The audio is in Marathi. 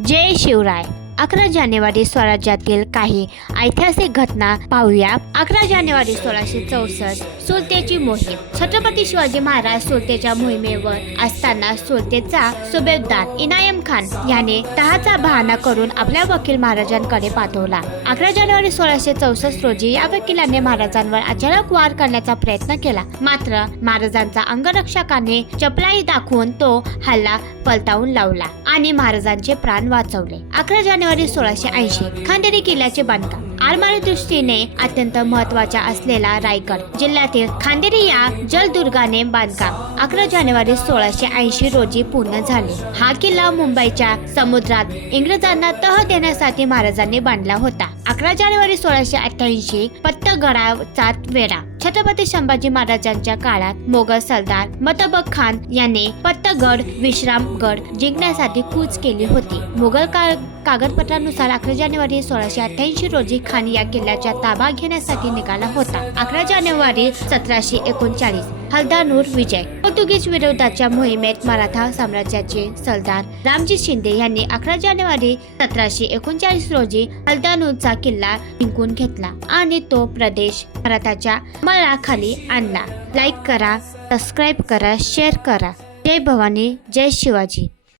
जय शिवराय। 11 जानेवारी स्वराज्यातील काही ऐतिहासिक घटना पाहूया। 11 जानेवारी 1664 सुलतेची मोहीम। छत्रपती शिवाजी महाराज सुलतेच्या मोहिमेवर असताना सुलतेचा सुभेदार इनायम खान याने तहाचा बहाणा करून आपल्या वकील महाराजांकडे पाठवला। 11 जानेवारी 1664 रोजी या वकिलाने महाराजांवर अचानक वार करण्याचा प्रयत्न केला, मात्र महाराजांचा अंगरक्षकाने चपलाई दाखवून तो हल्ला पलटावून लावला आणि महाराजांचे प्राण वाचवले। 11 जानेवारी 1680 खांदेरी किल्ल्याचे बांधकाम। आरमारी दृष्टीने अत्यंत महत्वाचा असलेला रायगड जिल्ह्यातील खांदेरी या जलदुर्गाने बांधकाम 11 जानेवारी 1680 रोजी पूर्ण झाले। हा किल्ला मुंबईच्या समुद्रात इंग्रजांना तह देण्यासाठी महाराजांनी बांधला होता। 11 जानेवारी 1688 पत्तगडाचा वेढा। छत्रपती संभाजी महाराजांच्या काळात मोगल सरदार मतबक खान याने पत्तगड विश्रामगड जिंकण्यासाठी कूच केली होती। मोगल कागदपत्रानुसार 11 जानेवारी 1688 रोजी खान या किल्ल्याचा ताबा घेण्यासाठी निघाला होता। 11 जानेवारी 1739 हल्दानूर विजय। पोर्तुगीज विरोधाच्या मोहिमेत मराठा साम्राज्याचे सरदार रामजी शिंदे यांनी 11 जानेवारी 1739 रोजी हल्दानूरचा किल्ला जिंकून घेतला आणि तो प्रदेश मराठाच्या मळाखाली आणला। लाईक करा, सबस्क्राईब करा, शेअर करा। जय भवानी, जय शिवाजी।